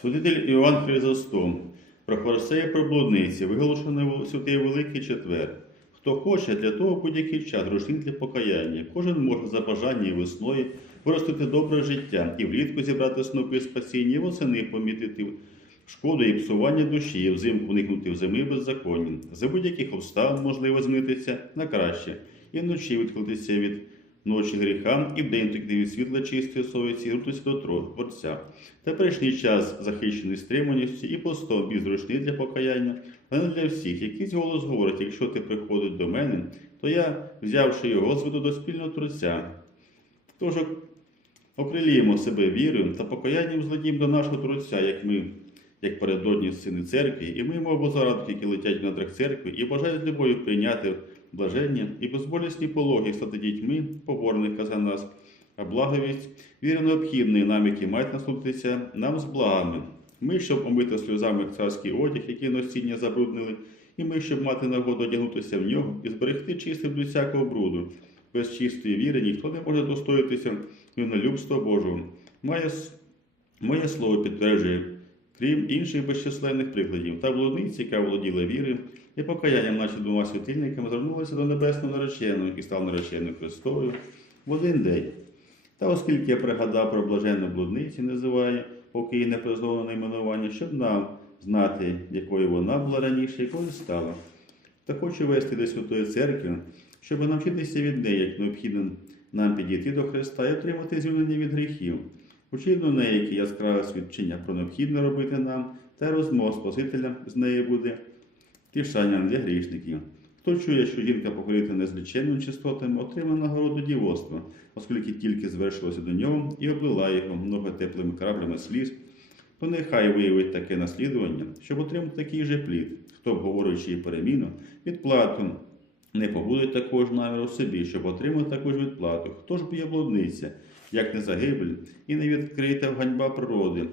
Святитель Іван Хризостом, про Фарисея про блудниці, виголошено святий Великий Четвер. Хто хоче, для того будь-який час рушник для покаяння. Кожен може за бажання і весною виростити добре життя, і влітку зібрати снопи спасіння, восени помітити шкоду і псування душі, і взимку уникнути в зими беззаконні. За будь-яких обставин можливо змінитися на краще, і вночі відхилитися від ночі гріха, і вдень текти від світла чистої совісті, і рутися до Творця. Теперішній час захищений стриманістю і постом і зручний для покаяння, але не для всіх. Якийсь голос говорить, якщо ти приходиш до мене, то я, взявши його, зведу до спільного Творця. Тож окриліємо себе вірою та покаянням злодіємо до нашого Творця, як ми, як передодні сини церкви, і ми, мов бозарадки, які летять на трах церкви, і бажають любов'ю прийняти блаження і безболісні пологи стати дітьми, поборника за нас, а благовість віри необхідної нам, які мають насолодитися нам з благами. Ми, щоб омити сльозами царський одяг, який носіння забруднили, і ми, щоб мати нагоду одягнутися в нього і зберегти чистим від всякого бруду. Без чистої віри ніхто не може достоїтися винолюбства Божого. Моє, моє слово підтверджує, крім інших безчисленних прикладів, та блудниці, яка володіла вірою, і покаянням наші двома світильниками звернулися до небесного нареченого і став нареченою Христовою в один день. Та оскільки я пригадав про блаженну блудниці, називає, поки її не призвело найменування, щоб нам знати, якою вона була раніше, якою стала. Та хочу вести до Святої Церкви, щоб навчитися від неї, як необхідно нам підійти до Христа і отримати звільнення від гріхів. До неї, яскраве свідчення про необхідне робити нам, та розмов Спасителя з неї буде тішанням для грішників. Хто чує, що жінка покорити незліченним чистотами, отримає нагороду дівоцтва, оскільки тільки звершилося до нього і облила його много теплими краплями сліз, то нехай виявить таке наслідування, щоб отримати такий же плід, хто, обговорюючи її переміну, відплату, не побудуть також наміру собі, щоб отримати таку ж відплату. Хто ж б'є блудниця, як не загибель, і не відкрита ганьба природи,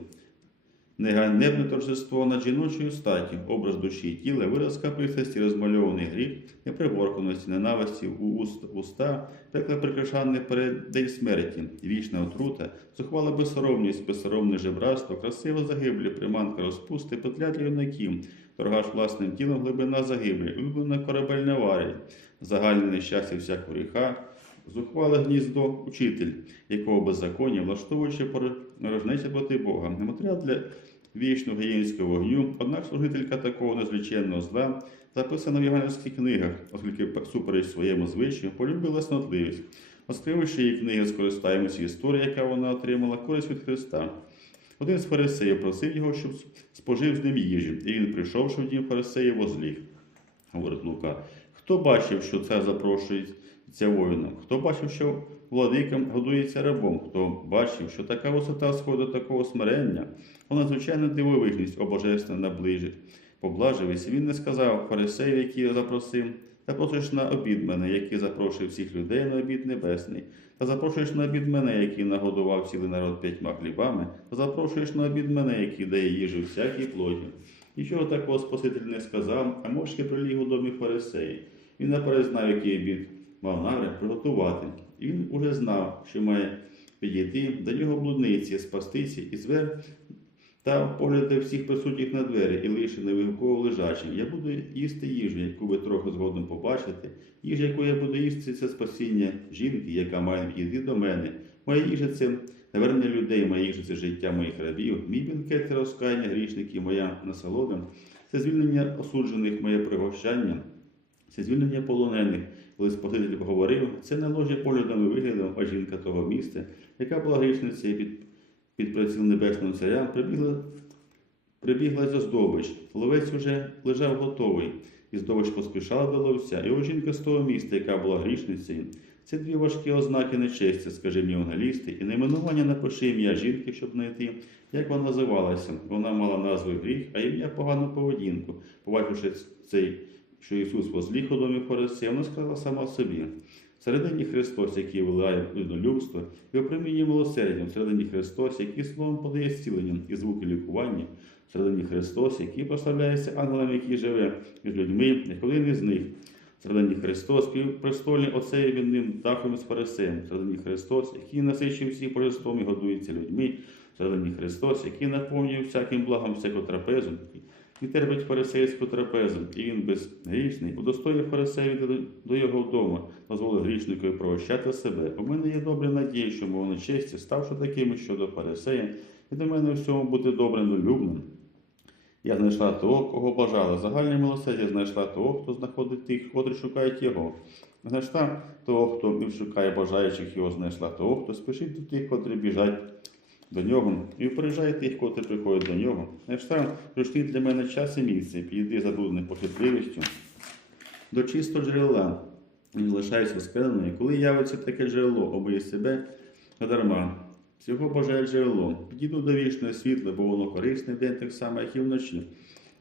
Неганебне торжество над жіночою статтю, образ душі і тіла, виразка пристрасті, розмальований гріх, неприборканості, ненависті у уста, пекле прикрашане перед день смерті, вічна отрута, зухвала безсоромність, безсоромне жебратство, красива загиблі, приманка розпусти, петля для юнаків, торгаш власним тілом глибина загиблі, улюблена корабельна варі, загальне нещастя всякого гріха, Зухвале гніздо учитель, якого беззаконня, влаштовуючи порожнеча проти Бога, матеріал для вічного гієнського вогню, однак служителька такого незліченного зла записана в євангельських книгах, оскільки супереч своєму звичаю полюбила снотливість. Розкривши її книги, скористаємося історією, яка вона отримала, користь від Христа. Один з фарисеїв просив його, щоб спожив з ним їжі, і він, прийшовши в дім фарисеїв, возліг. Говорить Лука. Хто бачив, що це запрошується воїном? Хто бачив, що владикам годується рабом? Хто бачив, що така висота сходу такого смирення, вона звичайно дивовижність о божественне наближить. Поблаживись, він не сказав фарисею, який запросив, та просиш на обід мене, який запрошує всіх людей на обід небесний, та запрошуєш на обід мене, який нагодував цілий народ п'ятьма хлібами, та запрошуєш на обід мене, який дає їжу всякій плоті. Нічого такого Спаситель не сказав, а мовчки приліг у домі фарисеї. Він наперед знав, який обід мав намір приготувати. І він уже знав, що має підійти до нього блудниці, спастися і звер та погляди всіх присутніх на двері і лише невигуково лежачим. Я буду їсти їжу, яку ви трохи згодом побачите. Їжа, яку я буду їсти, це спасіння жінки, яка має підійти до мене. Моя їжа це навернення людей, моя їжа це життя моїх рабів, мій бенкет це розкаяння грішників, моя насолода, це звільнення осуджених, моє пригощання, це звільнення полонених. Коли Спаситель говорив, це не ложе поглядом і виглядом, а жінка того міста, яка була грішницею під, під приціл небесного царя, прибігла, прибігла за здобич. Ловець уже лежав готовий, і здобич поспішала до ловця. І ось жінка з того міста, яка була грішницею. Це дві важкі ознаки нечесті, скажімо, євангелісти, і найменування напиши ім'я жінки, щоб знайти, як вона називалася. Вона мала назву гріх, а ім'я погану поведінку. Побачивши цей, що Ісус возліг у домі Фарисея, вона сказала сама собі. Всередині Христос, який виливає людолюбство, і опромінює милосердям, всередині Христос, який словом подає зціленням і звуки лікування, всередині Христос, який прославляється ангелом, який живе між людьми, як один із них. Всередині Христос, співпрестольний Отцею він ним дахом з фарисеєм. Всередині Христос, який насичив всіх божеством і годується людьми. Зелені Христос, який наповнює всяким благом всяку трапезу, і терпить фарисейську трапезу, і він безгрішний, удостоїв фарисеїв до, його вдома, дозволив грішникові прощати себе. У мене є добра надія, що мовно честі, ставши такими щодо фарисея, і до мене всьому бути добрим і любним. Я знайшла того, кого бажала. Загальне милосердя знайшла того, хто знаходить тих, котрі шукають його. Знайшла того, хто шукає бажаючих його, знайшла того, хто спішить до тих, котрі біжать до нього, і впереджає тих, котрі приходять до нього. Знайшла зручний для мене час і місце, підійди забруднений похитливістю до чистого джерела. Він лишається скеленою, коли явиться таке джерело, обоє себе надарма. Цього бажає джерело. Підійду до вічне світла, бо воно корисне день так само, як і вночі.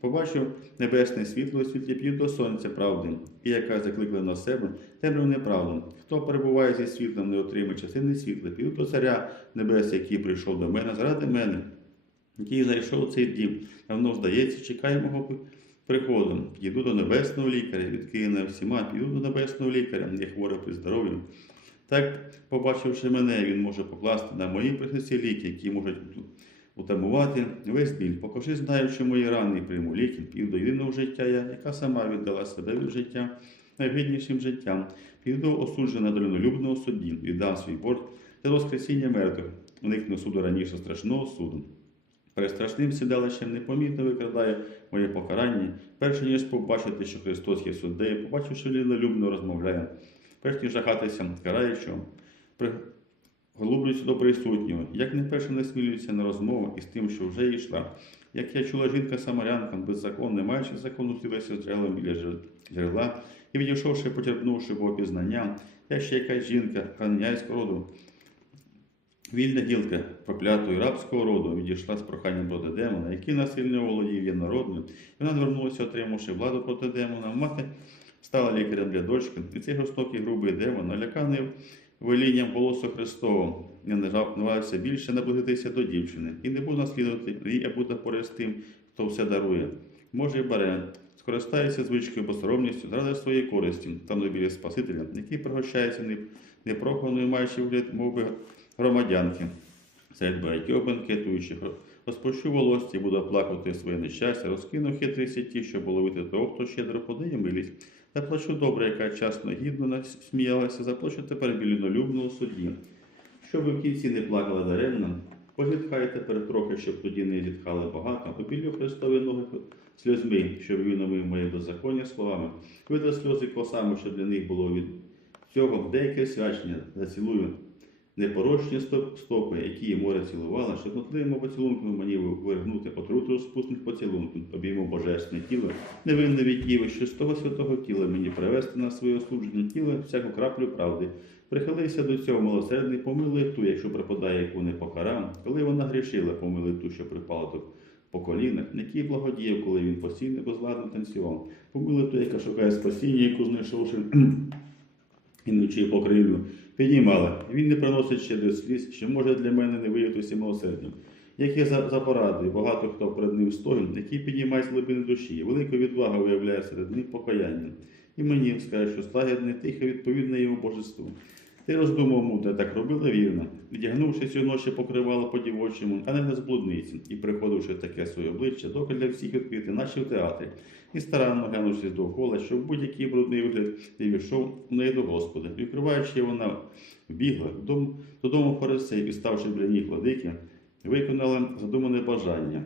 Побачив небесне світло світлі п'ю до сонця правди, і яка закликала на себе темряву неправду. Хто перебуває зі світлом, не отримає частини світла, до царя небес, який прийшов до мене заради мене, який зайшов цей дім. Давно здається, чекає мого приходу. Піду до небесного лікаря, відкине всіма, піду до небесного лікаря, я хворий при здоров'ю. Так, побачивши мене, він може покласти на мої прихисті ліки, які можуть утамувати весь біль. Покажи, знаючи мої рани, прийму ліки, пів до єдиного життя я, яка сама віддала себе від життя найгіднішим життям, піду осуджена до людного судді, віддам свій борг для воскресіння мертвих, уникну суду раніше страшного суду. Перед страшним сідалищем непомітно викрадає моє покарання, перше ніж побачити, що Христос є суддею, побачив, що людно розмовляє, перш ніж жахатися караючого, приголублююся до присутнього, як не перше не смілюється на розмову із тим, що вже йшла. Як я чула жінка самарянка, беззакон, не маючи закону, втілася з джерелом біля джерела, і відійшовши, почерпнувши Бога пізнання, як ще якась жінка ханняйського роду, Вільна гілка проклятої рабського роду відійшла з проханням проти демона, який насильно володів є народним, і вона звернулася, отримавши владу проти демона. Мати стала лікарем для дочки, і цей жорстокий грубий демон, наляканий велінням голосу Христового, не наважився більше наблизитися до дівчини, і не був наслідувати їй, а буде поряд з тим, хто все дарує. Може, і бере, скористається звичкою безсоромністю заради своєї користі, там біля Спасителя, який пригощається непроханою, маючи вигляд, мов би, громадянки. Серед багатьох бенкетуючих розпущу волосся буду плакати своє нещастя, розкину хитрі сіті, щоб ловити того, хто щедро подає милість. Заплачу добре, яка часно гідно сміялася, заплачу тепер білінолюбного судді. Щоб ви в кінці не плакали даремно, позітхайте тепер трохи, щоб тоді не зітхали багато, обілю Христові ноги сльозьми, щоб він умив моє беззаконня словами, Видав сльози косами, щоб для них було від цього деяке свячення, зацілую непорочні стопи, які море цілувала, щоб нотливими поцілунками мені виргнути отруту розпусних поцілунків, обійму божественне тіло, невинне від діви, що з того святого тіла мені привести на своє осуджене тіло всяку краплю правди. Прихилився до цього милосердний, помилуй ту, якщо припадає, яку не покарав, коли вона грішила, помилуй ту, що припала до по колінах, який благодіяв, коли він постійно безладно танцював. Помилуй ту, яка шукає спасіння, яку знайшовши ідучи по крилю, піднімала. Він не приносить ще до сліз, що може для мене не виявитися милосердним. Як я за, за багато хто перед ним стогін, який піднімає з глибини душі, велика відвага виявляє серед них покаяння. І мені скаже, що слагідне тихо відповідне його божеству. Ти роздумав мудре, так робила вірно, відягнувши цю ночі покривало по дівочому, а не на зблудниці, і приходивши таке своє обличчя, доки для всіх відкрити, наче в театрі, і старанно глянувшись довкола, щоб будь-який брудний вигляд війшов у неї до Господа. Відкриваючи, вона вбігла додому, фарисеїв і, ставши біля ніг владики, виконала задумане бажання.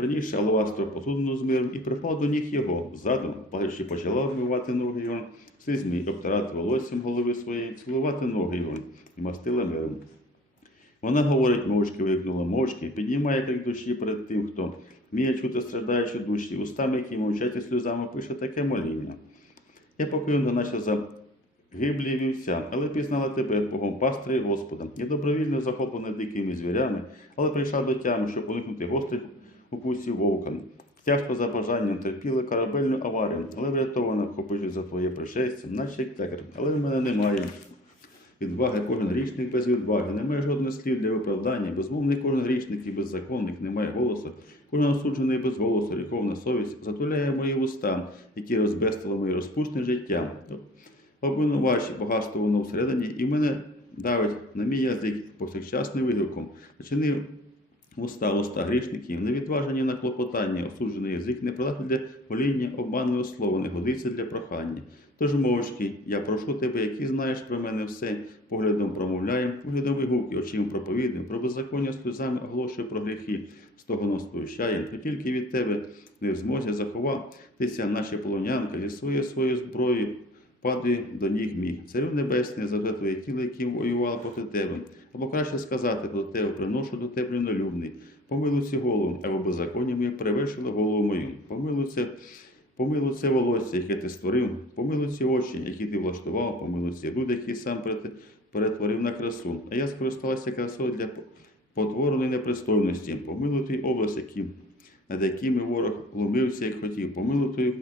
Принісши алавастру посудину з миром і припав до ніг його, ззаду, плачучи, почала вмивати ноги його, слизьми і обтирати волоссям голови своєї, цілувати ноги його і мастила миром. Вона говорить мовчки, викнула мовчки, піднімає крик душі перед тим, хто вміє чути страждаючі душі, устами, які мовчать і сльозами пише таке моління. Я покинув, наче за гиблі вівця, але пізнала тебе, Богом пастиря і Господа. Я добровільно захоплений дикими звірями, але прийшла до тями, щоб уникнути гострих у пусті вовка. Тяжко за бажанням терпіли корабельну аварію, але врятована, вхопившись за твоє пришестя, наче як текер. Але в мене немає. Відваги кожен грішник без відваги, немає жодних слів для виправдання, безмовний кожен грішник і беззаконник, немає голосу, кожен осуджений без голосу, гріховна совість затуляє мої вуста, які розбестили моє розпусне життя. Обвинувачі багатство воно всередині, і мене давить на мій язик повсякчасним вигуком. Зачинив Уста, уста грішників, невідважені на клопотання, осуджений язик, не придатний для гоління, обманного слова, не годиться для прохання. Тож мовчки, я прошу тебе, який знаєш про мене все, поглядом промовляю, поглядом вигуки, очима проповідним, про беззаконня сльозами оголошую про гріхи, стогоном сповіщає, то тільки від тебе не в змозі заховатися, наче полонянка зі своєю своєю зброєю, падає до ніг міг. Царю небесний, за тіло, яким воював проти тебе. Або краще сказати про тебе, приношу до тебе нелюбний. Помилуй цю голову, або беззаконня моє перевершило голову мою. Помилуй це, помилуй волосся, яке ти створив, помилуй ці очі, які ти влаштував, помилуй ці груди, які сам перетворив на красу. А я скористалася красою для потвореної непристойності. Помилуй твій область, над якими ворог глумився, як хотів. Помилуй твою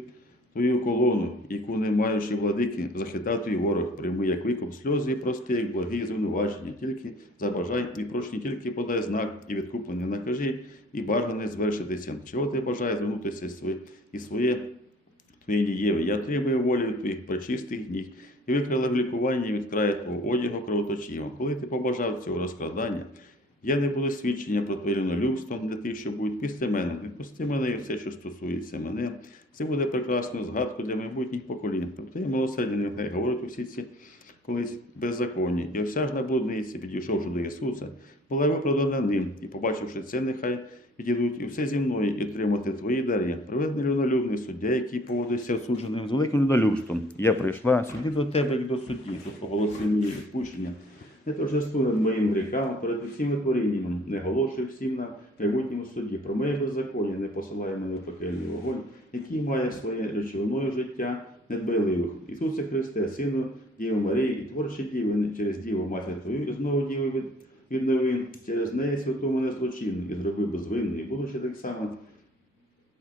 Твою колону, яку не маючи владики, захитав твій ворог, прийми як викуп сльози і прости, як благі звинувачення, тільки забажай і прощні, тільки подай знак і відкуплення накажи, і бажане звершитися. Чого ти бажаєш звернутися і своє твої дієві? Я отримую волю від твоїх пречистих ніг, і викрила в лікування від краю твого одягу кровоточивого. Коли ти побажав цього розкладання, я не буду свідчення про твоє рівнолюбство для тих, що будуть після мене. Відпусти мене і все, що стосується мене. Це буде прекрасною згадкою для майбутніх поколінь. Тобто я милосердя не говорить усі ці колись беззаконні. І осяжна блудниця, підійшовши до Ісуса, була виправдана ним, і, побачивши це, нехай відійдуть і все зі мною, і отримати твої дари. Приведений рівнолюбний суддя, який поводився осудженим з великим людолюбством. Я прийшла сюди до тебе, як до судді, тут оголосив мені відпущення. Не торжествуй над моїм гріхами перед усіми творіннями, не голошуй всім на майбутньому суді. Про моє беззаконня не посилає мене в пекельний вогонь, який має своє речовиною життя недбайливих. Ісусе Христе, Сину Діви Марії, і творчі діви через Діву Матір Твою, і знову Діви від, від новин, через неї святу мене злочинну, і зробив безвинний, будучи так само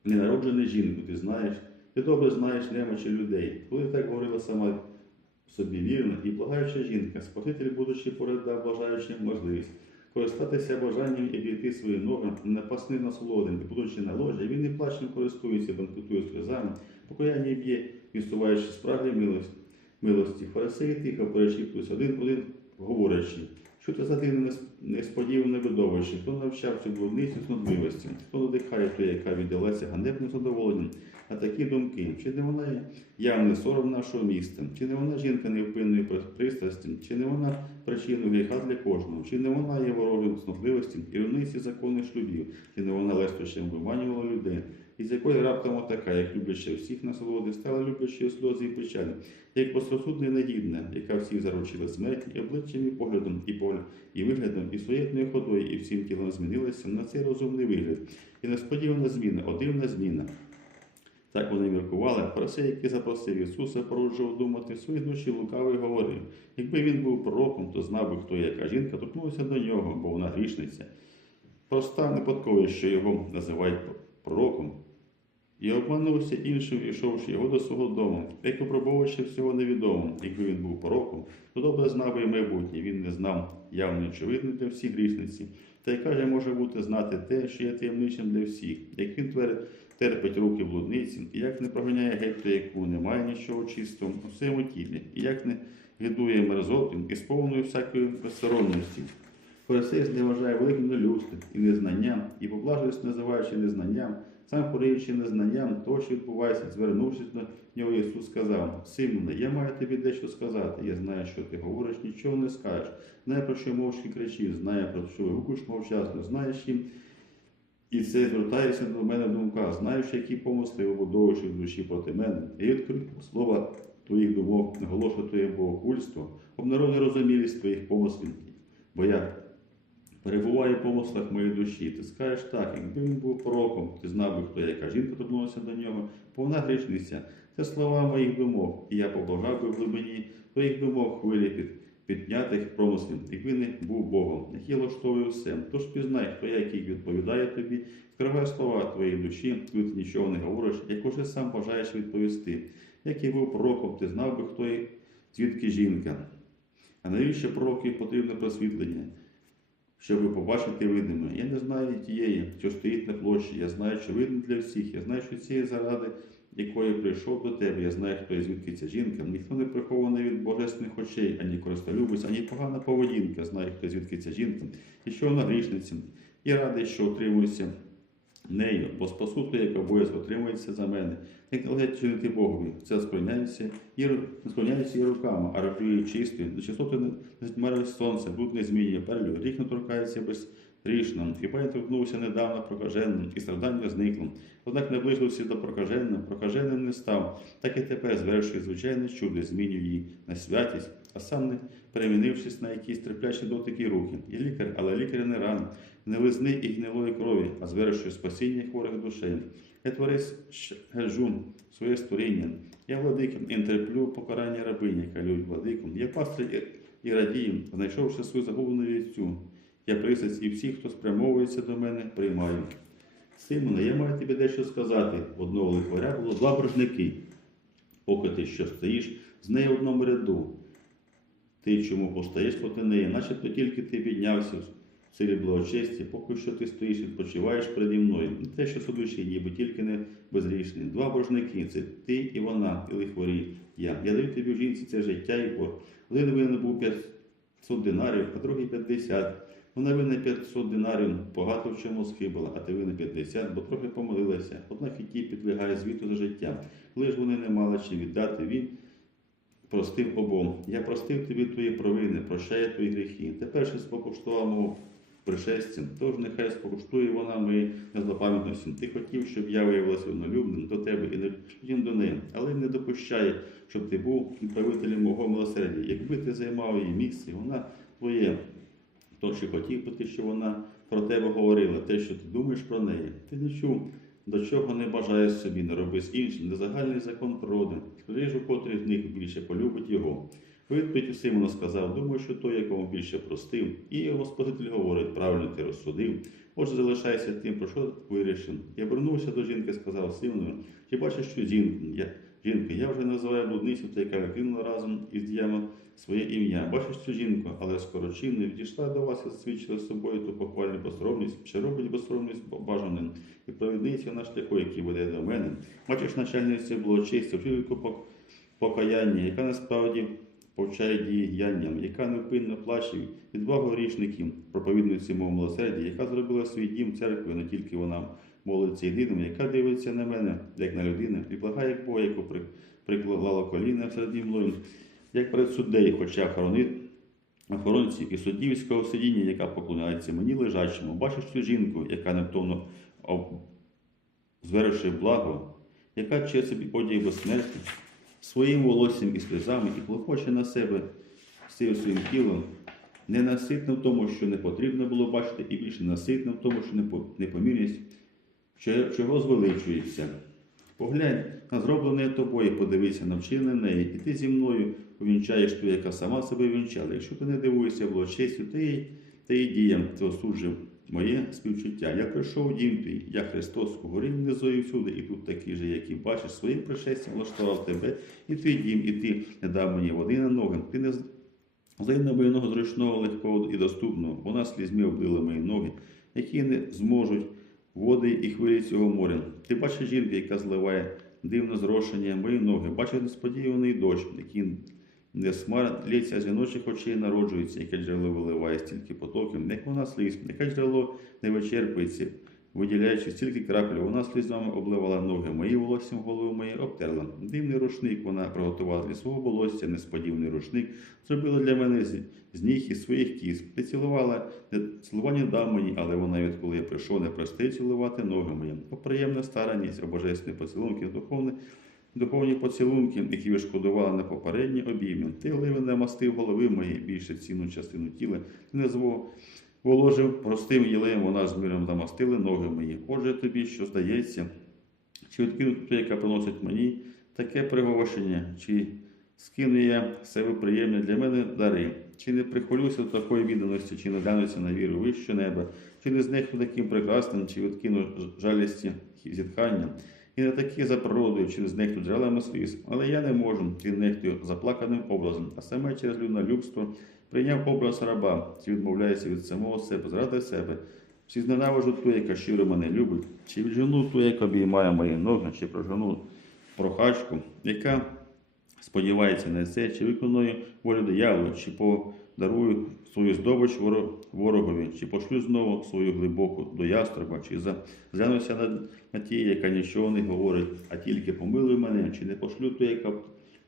ненароджений жінку, ти знаєш, ти добре знаєш немочі людей. Коли так говорила сама собі вірна і благаюча жінка, Спаситель, будучи порядав, бажаючи можливість користатися бажанням і обійти свої ноги, не пасни насолодим, і будучи на ложі, він не плачем користується, банкетує сльозами, покояння б'є, відсуваючи справді милості. Фарисеї тихо перешіптуюсь один один, говорячи, що це за дивне несподіване видовище, хто навчав цю блудницю снодливості, хто надихає ту, яка віддалася ганебним задоволенням, а такі думки, чи не вона явний сором нашого міста, чи не вона жінка невпинної пристрасті, чи не вона причиною гріха для кожного, чи не вона є ворогом снотливості і рівниці законних шлюбів, чи не вона лестощем виманювала людей, із якої раптом така, як любляча всіх насолоди, стала люблячою сльози і печалі, як безрозсудна і негідна, яка всіх заручила смерть, і обличчям, і поглядом, і поля, і виглядом, і своєю ходою, і всім тілом змінилася на цей розумний вигляд. І несподівана зміна, о дивна зміна. Так вони міркували, фарисей, який запросив Ісуса, породжував думати в своїй душі лукавий говорив. Якби він був пророком, то знав би, хто яка жінка торкнулася до нього, бо вона грішниця. Проста випадково, що його називають пророком. І обманувався іншим, ішовши його до свого дому, як випробовувачи всього невідомо. Якби він був пороком, то добре знав би і майбутнє. Він не знав явно очевидно для всіх грішниці. Та й каже, може бути знати те, що є таємничим для всіх, як він терпить руки блудниці, і як не проганяє геть яку немає нічого чистого у своєму тілі, і як не відує мерзоту і сповною всякої безсторонності. Фарисей зневажає великим нелюбством і незнанням, і поблажливість називаючи незнанням, сам поріючи незнанням того, що відбувається, звернувшись до нього, Ісус сказав: Симоне, я маю тобі дещо сказати. Я знаю, що ти говориш, нічого не скажеш. Знаю, про що мовчки кричиш, знаю, про що вигукуєш мовчасно, знаєш чим. І це звертається до мене в думках, знаєш, які помисли вибудовуєш в душі проти мене, і відкрив слова твоїх думок, наголошу твоє богохульство, обнаруй нерозумілість твоїх помислів, бо я перебуваю в помислах моєї душі. Ти скажеш так, якби він був пророком, ти знав би, хто я, яка жінка торкнулася до нього, повна грішниця. Це слова моїх думок, і я побажав би в глибині твоїх думок хвилі під, піднятих промислів, якби не був Богом, який влаштовує все. Тож пізнай, хто я, який відповідає тобі, скривай слова твоєї душі, коли ти нічого не говориш, як уже сам бажаєш відповісти. Як і був пророком, ти знав би, хто і звідки жінка. А навіщо пророки потрібне просвітлення? Щоб побачити видиме. Я не знаю тієї, що стоїть на площі. Я знаю, що видно для всіх. Я знаю, що цієї заради, якої прийшов до тебе. Я знаю, хто і звідки ця жінка. Ніхто не прихований від божественних очей, ані користолюбець, ані погана поведінка. Знаю, хто звідки ця жінка, і що вона грішниця. і радий, що утримуюся нею, бо спосуд, як обов'язок отримується за мене. Як не легать чинити Богові, це склоняється і склоняється і руками, а роблю чистою. До чистоти не сонце, бруд не змінює перлю, гріх не торкається безгрішно. Хіба я торкнувся недавно прокаженним, і страдання зникло. Однак наближився до прокаженним, прокаженним не став. Так і тепер звершує звичайне чудо, змінює її на святість, а сам не перемінившись на якісь терплячі дотики рухи. І лікар, але лікар не ран, не лизни і гнилої крові, а звершує спасіння хворих душей. Я творець гержу своє створіння. Я владиком і не терплю покарання рабині, яка любить владиком. Я пастир і, радію, знайшовши свою загублену вівцю. Я присець і всіх, хто спрямовується до мене, приймаю. Симоне, я маю тобі дещо сказати. Одного лихваря було два боржники. Поки ти що стоїш з нею в одному ряду. Ти чому постаєш проти неї, начебто тільки ти піднявся силі благочесті, поки що ти стоїш, відпочиваєш переді мною. Не те, що судучий, ніби тільки не безрішний. Два боржники це ти і вона, і лихворі. Я. Я даю тобі в жінці це життя і бор. Один винен був 500 динарів, а другий 50. Вона винна 500 динарів, багато в чому схибила, а ти винна 50, бо трохи помилилася. Однак і ті підлягає звіту за життя. Ж вони не мали чим віддати, він простив обом. Я простив тобі твої провини, прощаю твої гріхи. Тепер ще спокуштував мого пришестя, тож нехай спокуштує вона моєї незлопам'ятності. Ти хотів, щоб я виявилася однолюбним до тебе і не до неї, але не допущає, щоб ти був правителем мого милосердя. Якби ти займав її місце, вона твоє. То, що хотів би ти, що вона про тебе говорила, те, що ти думаєш про неї, ти не чув, до чого не бажаєш собі, не роби з іншим, не загальний закон природи. Скажи ж, у котрий з них більше полюбить його. Відповідь Симону сказав, думаю, що той, якому більше простив, і Господитель говорить, правильно ти розсудив. Отже, залишайся тим, про що вирішив. Я обернувся до жінки, і сказав Симону, чи бачиш, що жінка, я, жінка, я вже називаю блудницю, та яка кинула разом із діями своє ім'я. Бачиш цю жінку, але скоро чим не відійшла до вас і засвідчила собою ту похвальну безсоромність, чи робить безсоромність бажаним, і провідниця на шляху, який веде до мене. Бачиш, начальниця було чисто, вчительку покаяння, яка насправді повчає діянням, яка невпинно плаче від благо грішників, проповідниці мого милосердя, яка зробила свій дім церквою, не тільки вона молиться єдиним, яка дивиться на мене, як на людину, і благає Бога, яку при- приклала коліна серед мною, як перед суддею, хоча хоронить охоронців і суддівського сидіння, яка поклоняється мені лежачому. Бачиш цю жінку, яка невтомно звершує благо, яка че собі одяг безсмертя, своїм волоссям і сльозами і клохоче на себе всім своїм тілом, ненаситно в тому, що не потрібно було бачити, і більш ненаситно в тому, що непо- непомірність, чого звеличується. Поглянь на зроблене тобою, подивися на вчинене неї, і ти зі мною увінчаєш ту, яка сама себе вінчала. Якщо ти не дивуєшся було честю, ти їй та діям це осуджив моє співчуття. Я прийшов дім твій, я Христос у горі внизу і всюди, і тут такий же, як і бачиш, своїм пришестям влаштував тебе і твій дім, і ти не дав мені води на ноги. Ти не злив ногу зручного, легкого і доступного. Вона слізьми облила мої ноги, які не зможуть води і хвилі цього моря. Ти бачиш жінку, яка зливає дивне зрошення мої ноги, бачиш несподіваний дощ, який не смар лється жіночих очей народжується, яке джерело виливає стільки потоків, як вона сліз, яке джерело не вичерпується, виділяючи стільки крапель, вона слізами обливала ноги, мої волоссям голови мої обтерла. Дивний рушник вона приготувала для свого волосся, несподіваний рушник, зробила для мене з, ніг і своїх кіз. Ти цілувала, не цілування дав мені, але вона, відколи я прийшов, не прости цілувати ноги мої. Поприємна стараність, о божественні поцілунки, духовне Духовні поцілунки, які ви шкодували на попередні обійми, ти гливи намастив голови мої більше цінну частину тіла, не воложив простим єлеєм, вона з миром замастили ноги мої. Отже, тобі, що здається, чи відкинути ту, яка приносить мені таке приголошення, чи скину я себе приємні для мене дари, чи не прихвалюся до такої відданості, чи не глянуся на віру вище неба, чи не знехну таким прекрасним, чи відкину жалісті зітхання. І не такі за природою, чи не знехту джерелами сліз, але я не можу, чи нехтую заплаканим образом, а саме через люднолюбство прийняв образ раба, чи відмовляється від самого себе, зради себе, чи зненавижу ту, яка щиро мене любить, чи віджену ту, яка обіймає мої ноги, чи прожену прохачку, яка сподівається на це, чи виконує волю диявола, чи подарую свою здобич воро- ворогові, чи пошлю знову свою глибоку до ястреба, чи зглянуся на, на ті, яка нічого не говорить, а тільки помилуй мене, чи не пошлю ту, яка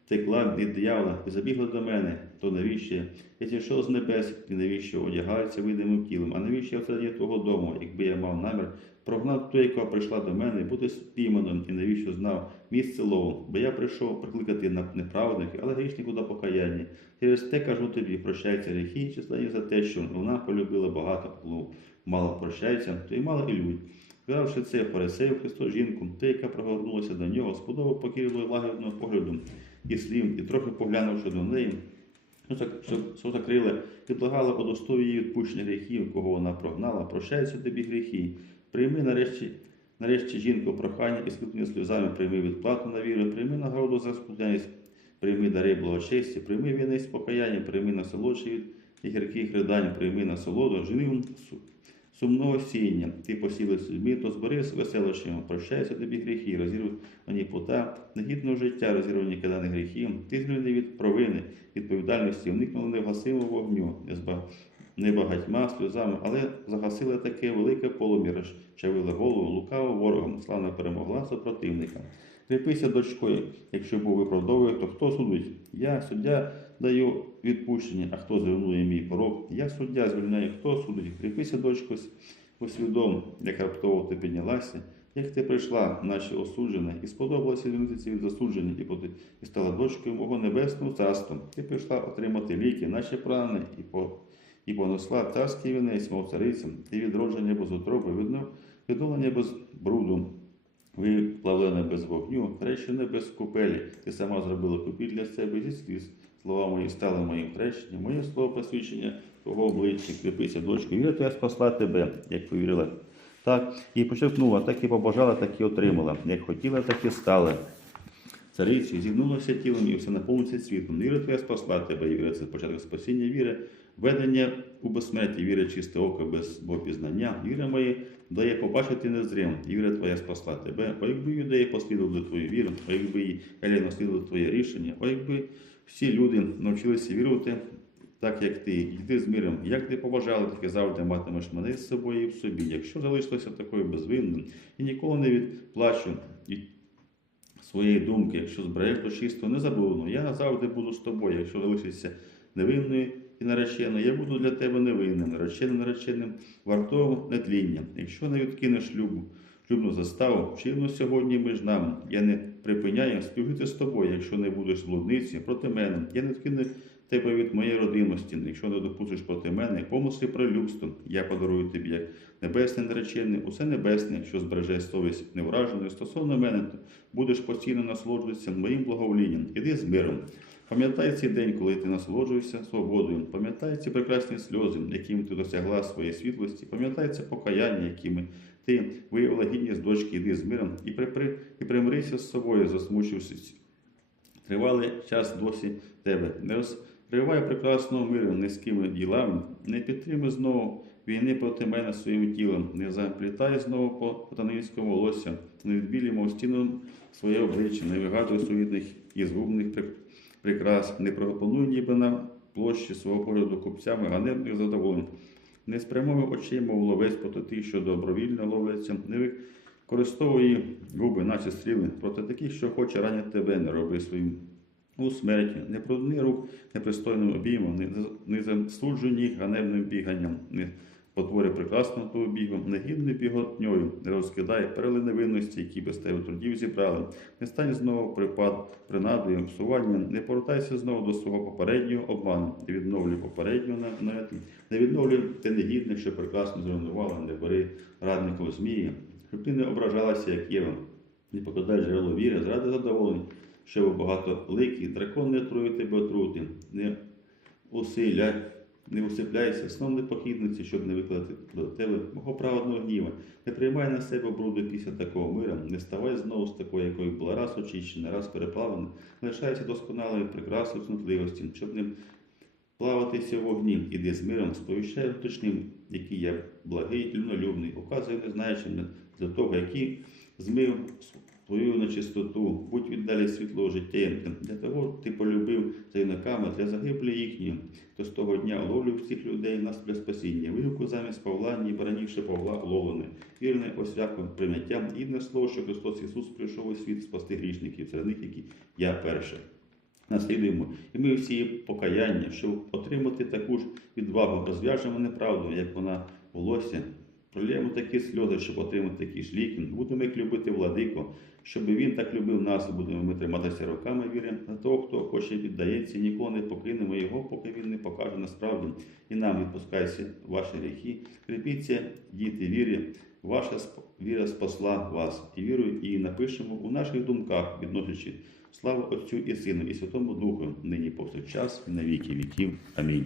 втекла від диявола і забігла до мене, то навіщо я? я зійшов з небес, і навіщо одягається видимим тілом, а навіщо я всередині твого дому, якби я мав намір прогнати ту, яка прийшла до мене, бути спійманим, і навіщо знав місце лову, бо я прийшов прикликати на неправедників, але грішнику до покаяння. Через те кажу тобі, прощаються гріхи численні за те, що вона полюбила багато плов. Мало прощається, то й мало і людь. Сказавши це, фарисеїв Христос жінку, те, яка прогорнулася до нього, сподобав покірливо лагідного погляду і слів, і трохи поглянувши до неї, що зак- що- що закрила і благала одостою її відпущення гріхів, кого вона прогнала, прощаються тобі гріхи. Прийми нарешті, нарешті жінку прохання і скрипні сльозами прийми відплату на віру, прийми нагороду за скутяність, прийми дари благочесті, прийми вінець покаяння, прийми насолодші від гірких ридань, прийми насолоду, жнив су- сумного сіння. Ти посіли людьми, то збери веселощами, прощайся тобі гріхи, розірвані ані пута, негідного життя, розірвані кидани гріхи, ти звільнений від провини, відповідальності, уникнули невгасимого вогню, не багатьма сльозами, але загасили таке велике полум'я, чавили голову лукаво ворогом, славно перемогла супротивника. Кріпися дочкою, якщо був виправдовує, то хто судить? Я, суддя, даю відпущення, а хто зруйнує мій порок? Я суддя звільняю, хто судить? Кріпися, дочко, усвідом, як раптово ти піднялася, як ти прийшла, наче осуджена, і сподобалося звільнитися від засудження, і, поти- і стала дочкою мого небесного царства. Ти прийшла отримати ліки, наче прани, і по і понесла царський вінець, мов цариця, і відродження без утроби, відно- відновлення без бруду, виплавлене без вогню, хрещене без купелі. Ти сама зробила купіль для себе зі сліз. Слова мої стали моїм хрещенням, моє слово посвідчення твого обличчя, кріпися, дочку, віра твоя спасла тебе, як повірила. Так, і почерпнула, так і побажала, так і отримала. Як хотіла, так і стала. Царицю зігнулася тілом і все наповниться світом. Віра твоя спасла тебе, і віра це початок спасіння віри, ведення у безсмерті, віра чисте око без богопізнання. Віра моя дає побачити незрим, віра твоя спасла тебе. О, якби юдеї послідували твою віру, о, якби Еліна слідували твоє рішення, о, якби всі люди навчилися вірувати так, як ти, йди з миром, як ти побажала, так і завжди матимеш мене з собою і в собі. Якщо залишилося такою безвинним і ніколи не відплачу своєї думки, якщо збереш до чистого незабувно, я назавжди буду з тобою. Якщо залишишся невинною і нареченою, я буду для тебе невинним, нареченим, нареченим, вартовим нетлінням. Якщо не відкинеш любу, шлюбну заставу, чинно сьогодні між нами. Я не припиняю співжити з тобою, якщо не будеш блудниці проти мене. Я не відкину тебе від моєї родимості, якщо не допустиш проти мене, помисли про людство. Я подарую тобі як небесне наречене, усе небесне, якщо збережеш совість невраженою стосовно мене, то будеш постійно насолоджуватися моїм благоволінням. Іди з миром. Пам'ятай цей день, коли ти насолоджуєшся свободою. Пам'ятай ці прекрасні сльози, якими ти досягла своєї світлості. Пам'ятай це покаяння, якими ти виявила гідність дочки, іди з миром і, припри, і примирися з собою, засмучившись. Тривалий час досі тебе. Не розривай прекрасного миру низькими ділами, не підтримуй знову війни проти мене своїм тілом, не заплітай знову по сатанинському волосся, не відбілі стіну своє обличчя, не вигадуй суїдних і згубних прикрас, не пропонуй ніби на площі свого погляду купцями ганебних задоволень. Не спрямовив очима мов ловець проти тих, що добровільно ловиться, не використовує губи, наче стріли, проти таких, що хоче ранити тебе, не роби своїм. У смерті, не продни рук непристойним обіймом, не засуджуй ніг ганебним біганням, не потвори прекрасного того бігом, негідною біготньою, не розкидай перели невинності, які без тебе трудів зібрали, не стань знову припад, принадою, псуванням, не повертайся знову до свого попереднього обману, не відновлюй попереднього намету, не відновлюй те негідне, що прекрасно зруйнувала, не бери радників змії, щоб ти не ображалася, як Єва, не покидай джерело віри, зради задоволень, що багато лики, дракон не трує тебе отрути, не усиляй, не усипляйся сном непохідниці, щоб не викликати до тебе мого праведного гніва. Не приймай на себе бруду після такого мира, не ставай знову з такою, якою була раз очищена, раз переплавана, лишайся досконалою прекрасною цнутливості, щоб не плаватися в вогні, іди з миром, сповіщай уточним, який я благий, вільнолюбний, указує незнаючим для того, який змив твою нечистоту, будь віддалі світлого життя. Для того ти полюбив юнаками, для загиблі їхні, то з того дня ловлю всіх людей нас для спасіння. Вилюку замість Павла, ніби раніше Павла ловлене, вірне освяком прийняттям і на слово, що Христос Ісус прийшов у світ спасти грішників, серед них, які я перший. Наслідуємо, і ми всі покаяння, щоб отримати таку ж відвагу, розв'яжемо неправду, як вона волосся, проліємо такі сльози, щоб отримати такі ж ліки. Будемо як любити владико, щоб він так любив нас, будемо ми триматися руками віри. На того, хто хоче віддається, ніколи не покинемо його, поки він не покаже насправді. І нам відпускайся ваші гріхи. Крепіться, діти вірі. Ваша віра спасла вас, і вірою і напишемо у наших думках, відносячи славу Отцю і Сину, і Святому Духу, нині повсякчас, і на віки віків. Амінь.